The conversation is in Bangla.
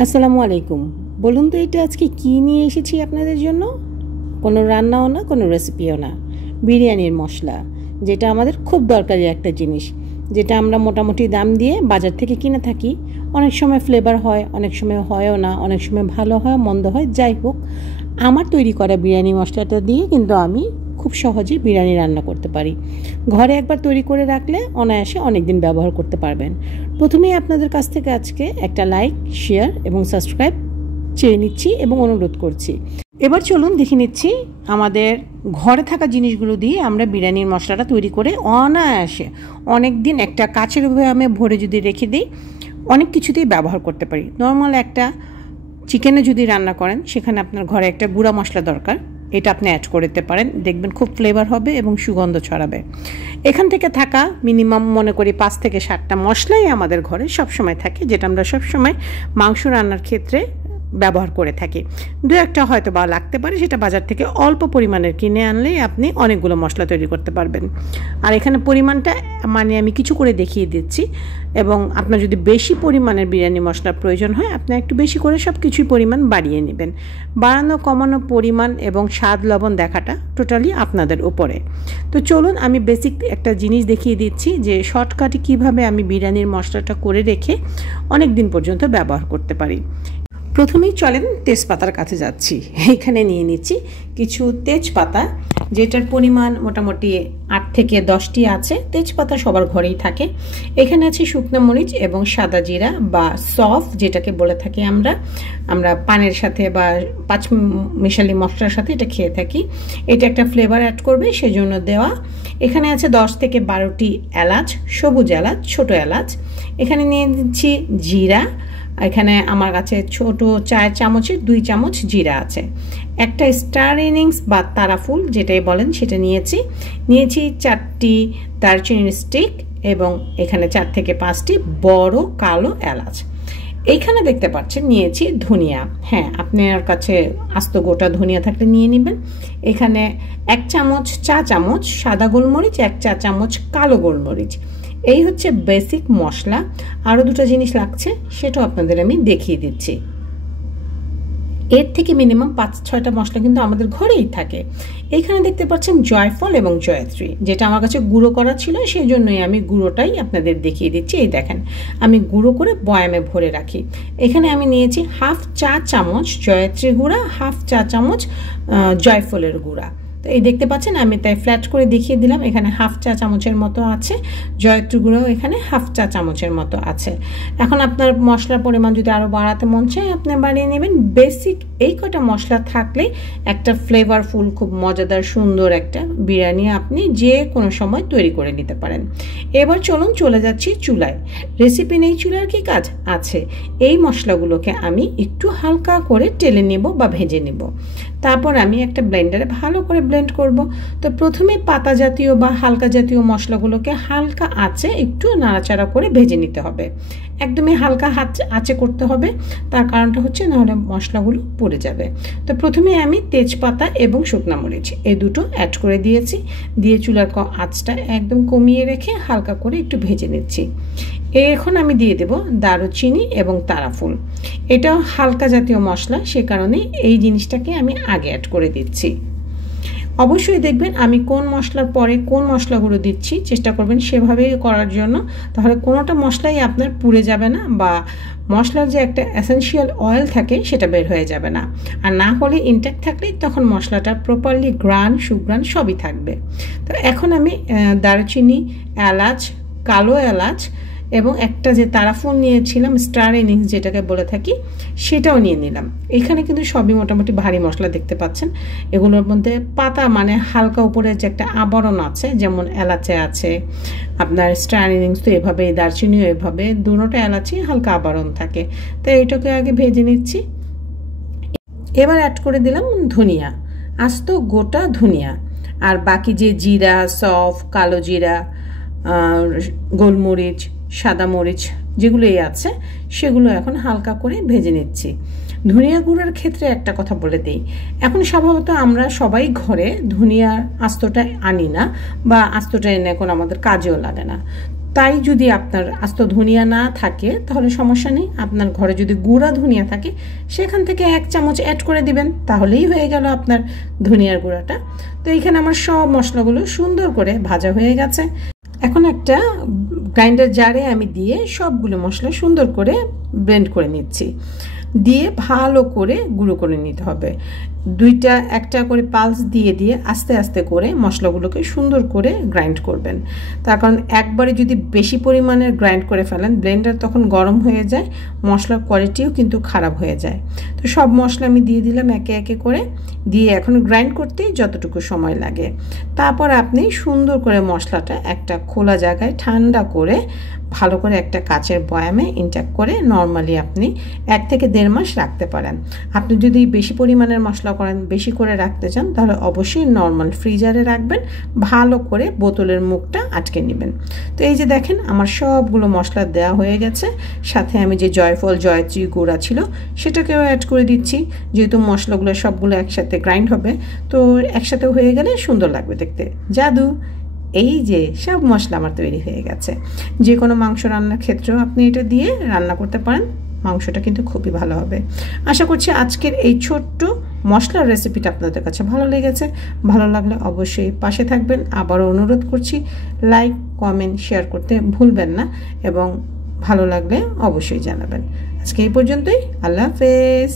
আসসালামু আলাইকুম। বলুন তো এটা আজকে কী নিয়ে এসেছি আপনাদের জন্য? কোনো রান্নাও না, কোনো রেসিপিও না। বিরিয়ানির মশলা, যেটা আমাদের খুব দরকারি একটা জিনিস, যেটা আমরা মোটামুটি দাম দিয়ে বাজার থেকে কিনে থাকি। অনেক সময় ফ্লেভার হয়, অনেক সময় হয়ও না, অনেক সময় ভালো হয়, মন্দ হয়। যাই হোক, আমার তৈরি করা বিরিয়ানি মশলাটা দিয়ে কিন্তু আমি খুব সহজেই বিরিয়ানি রান্না করতে পারি। ঘরে একবার তৈরি করে রাখলে অনায়াসে অনেক দিন ব্যবহার করতে পারবেন। প্রথমেই আপনাদের কাছ থেকে আজকে একটা লাইক, শেয়ার এবং সাবস্ক্রাইব চেয়ে নিচ্ছি এবং অনুরোধ করছি। এবার চলুন দেখে নিচ্ছি আমাদের ঘরে থাকা জিনিসগুলো দিয়ে আমরা বিরিয়ানির মশলাটা তৈরি করে অনায়াসে অনেক দিন একটা কাচের বয়ামে ভরে যদি রেখে দিই, অনেক কিছুতেই ব্যবহার করতে পারি। নর্মাল একটা চিকেনে যদি রান্না করেন, সেখানে আপনার ঘরে একটা গুঁড়া মশলা দরকার, এটা আপনি অ্যাড করে দিতে পারেন, দেখবেন খুব ফ্লেভার হবে এবং সুগন্ধ ছড়াবে। এখান থেকে থাকা মিনিমাম মনে করি 5 থেকে 7টা মশলাই আমাদের ঘরে সবসময় থাকে, যেটা আমরা সবসময় মাংস রান্নার ক্ষেত্রে ব্যবহার করে থাকি। দু একটা হয়তো বা লাগতে পারে, সেটা বাজার থেকে অল্প পরিমাণের কিনে আনলেই আপনি অনেকগুলো মশলা তৈরি করতে পারবেন। আর এখানে পরিমাণটা মানে আমি কিছু করে দেখিয়ে দিচ্ছি, এবং আপনার যদি বেশি পরিমাণের বিরিয়ানি মশলার প্রয়োজন হয়, আপনি একটু বেশি করে সব কিছুই পরিমাণ বাড়িয়ে নেবেন। বাড়ানো কমানো পরিমাণ এবং স্বাদ লবণ দেখাটা টোটালি আপনাদের উপরে। তো চলুন আমি বেসিক একটা জিনিস দেখিয়ে দিচ্ছি, যে শর্টকাটে কীভাবে আমি বিরিয়ানির মশলাটা করে রেখে অনেক দিন পর্যন্ত ব্যবহার করতে পারি। প্রথমেই চলেন তেজপাতার কাছে যাচ্ছি। এখানে নিয়ে নিচ্ছি কিছু তেজপাতা, যেটার পরিমাণ মোটামুটি 8 থেকে 10টি আছে। তেজপাতা সবার ঘরেই থাকে। এখানে আছে শুকনো মরিচ এবং সাদা জিরা বা সফ, যেটাকে বলে থাকি আমরা পানের সাথে বা 5 মিশালি মশলার সাথে এটা খেয়ে থাকি। এটা একটা ফ্লেভার অ্যাড করবে, সেজন্য দেওয়া। এখানে আছে 10 থেকে 12টি এলাচ, সবুজ এলাচ, ছোট এলাচ। এখানে নিয়ে নিচ্ছি জিরা। এখানে আমার কাছে ছোট 4 চামচের 2 চামচ জিরা আছে। একটা স্টার ইনিংস বা তারাফুল যেটাই বলেন সেটা নিয়েছি। 4টি দারচিনির স্টিক, এবং এখানে 4 থেকে 5টি বড় কালো এলাচ। এইখানে দেখতে পাচ্ছেন নিয়েছি ধনিয়া। হ্যাঁ, আপনার কাছে আস্ত গোটা ধনিয়া থাকলে নিয়ে নেবেন। এখানে 1 চামচ চা চামচ সাদা গোলমরিচ, 1 চা চামচ কালো গোলমরিচ। এই হচ্ছে বেসিক মশলা। আরও 2টা জিনিস লাগছে, সেটাও আপনাদের আমি দেখিয়ে দিচ্ছি। এর থেকে মিনিমাম 5-6টা মশলা কিন্তু আমাদের ঘরেই থাকে। এইখানে দেখতে পাচ্ছেন জয়ফল এবং জয়ত্রী, যেটা আমার কাছে গুঁড়ো করা ছিল, সেই জন্যই আমি গুঁড়োটাই আপনাদের দেখিয়ে দিচ্ছি। এই দেখেন, আমি গুঁড়ো করে বয়ামে ভরে রাখি। এখানে আমি নিয়েছি 1/2 চা চামচ জয়ত্রী গুঁড়া, 1/2 চা চামচ জয়ফলের গুঁড়া। তো এই দেখতে পাচ্ছেন, আমি তাই ফ্ল্যাট করে দেখিয়ে দিলাম। এখানে 1/2 চা চামচের মতো আছে। জয়ত্রী গুঁড়াও এখানে 1/2 চা চামচের মতো আছে। এখন আপনার মশলার পরিমাণ যদি আরও বাড়াতে মন চায়, আপনি বাড়িয়ে নেবেন। বেসিক এই কটা মশলা থাকলে একটা ফ্লেভারফুল, খুব মজাদার, সুন্দর একটা বিরিয়ানি আপনি যে কোনো সময় তৈরি করে নিতে পারেন। এবার চলুন চলে যাচ্ছি চুলায়। রেসিপি নেই, চুলার কি কাজ আছে? এই মশলাগুলোকে আমি একটু হালকা করে টেলে নেব বা ভেজে নেব। তারপর আমি একটা ব্লেন্ডারে ভালো করে ব্লেন্ড করব। তো প্রথমে পাতা জাতীয় বা হালকা জাতীয় মশলাগুলোকে হালকা আঁচে একটু নাড়াচাড়া করে ভেজে নিতে হবে। একদমই হালকা আঁচে করতে হবে, তার কারণটা হচ্ছে নাহলে মশলাগুলো পুড়ে যাবে। তো প্রথমে আমি তেজপাতা এবং শুকনো মরিচ এই দুটো অ্যাড করে দিয়েছি। দিয়ে চুলার আঁচটা একদম কমিয়ে রেখে হালকা করে একটু ভেজে নিচ্ছি। এখন আমি দিয়ে দেব দারুচিনি এবং তারাফুল। এটা হালকা জাতীয় মশলা, সে কারণে এই জিনিসটাকে আমি আগে অ্যাড করে দিচ্ছি। অবশ্যই দেখবেন আমি কোন মশলার পরে কোন মশলাগুলো দিচ্ছি, চেষ্টা করবেন সেভাবেই করার জন্য। তাহলে কোনোটা মশলাই আপনার পুড়ে যাবে না, বা মশলার যে একটা এসেনশিয়াল অয়েল থাকে সেটা বের হয়ে যাবে না। আর না হলে ইনট্যাক্ট থাকলে তখন মশলাটা প্রপারলি গ্রান, সুগ্রান সবই থাকবে। তো এখন আমি দারুচিনি, এলাচ, কালো এলাচ এবং একটা যে তারাফুল নিয়েছিলাম, স্টার ইনিংস যেটাকে বলে থাকি, সেটাও নিয়ে নিলাম। এখানে কিন্তু সবই মোটামুটি ভারী মশলা দেখতে পাচ্ছেন। এগুলোর মধ্যে পাতা মানে হালকা উপরে যে একটা আবরণ আছে, যেমন এলাচে আছে, আপনার স্টার ইনিংস তো এভাবে, দারচিনিও এভাবে, দুটোটা এলাচি হালকা আবরণ থাকে। তো এইটাকে আগে ভেজে নিচ্ছি। এবার অ্যাড করে দিলাম ধনিয়া, আস্ত গোটা ধনিয়া। আর বাকি যে জিরা, সফ, কালো জিরা, গোলমরিচ, সাদা মরিচ যেগুলোই আছে, সেগুলো এখন হালকা করে ভেজে নিচ্ছি। ধনিয়া গুঁড়ার ক্ষেত্রে একটা কথা বলে দিই, এখন স্বভাবত আমরা সবাই ঘরে ধনিয়ার আস্তটা আনি না, বা আস্তটা এনে এখন আমাদের কাজেও লাগে না। তাই যদি আপনার আস্ত ধনিয়া না থাকে তাহলে সমস্যা নেই, আপনার ঘরে যদি গুঁড়া ধনিয়া থাকে সেখান থেকে 1 চামচ অ্যাড করে দিবেন, তাহলেই হয়ে গেল আপনার ধনিয়ার গুঁড়াটা। তো এইখানে আমার সব মশলাগুলো সুন্দর করে ভাজা হয়ে গেছে। এখন একটা গ্রাইন্ডার জারে আমি দিয়ে সবগুলো মশলা সুন্দর করে ব্লেন্ড করে নিচ্ছি, দিয়ে ভালো করে গুঁড়ো করে নিতে হবে। একটা করে পালস দিয়ে দিয়ে আস্তে আস্তে করে মশলাগুলোকে সুন্দর করে গ্রাইন্ড করবেন। তার কারণ একবারে যদি বেশি পরিমাণের গ্রাইন্ড করে ফেলেন ব্লেন্ডার তখন গরম হয়ে যায়, মশলার কোয়ালিটিও কিন্তু খারাপ হয়ে যায়। তো সব মশলা আমি দিয়ে দিলাম একে একে করে, দিয়ে এখন গ্রাইন্ড করতেই যতটুকু সময় লাগে। তারপর আপনি সুন্দর করে মশলাটা একটা খোলা জায়গায় ঠান্ডা করে ভালো করে একটা কাচের বয়ামে ইনটেক করে নর্মালি আপনি 1 থেকে 1.5 মাস রাখতে পারেন। আপনি যদি বেশি পরিমাণের মশলা করেন, বেশি করে রাখতে চান, তাহলে অবশ্যই নর্মাল ফ্রিজারে রাখবেন, ভালো করে বোতলের মুখটা আটকে নেবেন। তো এই যে দেখেন আমার সবগুলো মশলা দেওয়া হয়ে গেছে, সাথে আমি যে জয়ফল জয়ত্রী গুঁড়া ছিল সেটাকেও অ্যাড করে দিচ্ছি, যেহেতু মশলাগুলো সবগুলো একসাথে গ্রাইন্ড হবে, তো একসাথে হয়ে গেলে সুন্দর লাগবে দেখতে। জাদু! এই যে সব মশলা আমার তৈরি হয়ে গেছে। যে কোনো মাংস রান্নার ক্ষেত্রেও আপনি এটা দিয়ে রান্না করতে পারেন, মাংসটা কিন্তু খুবই ভালো হবে। আশা করছি আজকের এই ছোট্ট মশলার রেসিপিটা আপনাদের কাছে ভালো লেগেছে। ভালো লাগলে অবশ্যই পাশে থাকবেন। আবারও অনুরোধ করছি, লাইক, কমেন্ট, শেয়ার করতে ভুলবেন না, এবং ভালো লাগলে অবশ্যই জানাবেন। আজকে এই পর্যন্তই। আল্লাহ হাফেজ।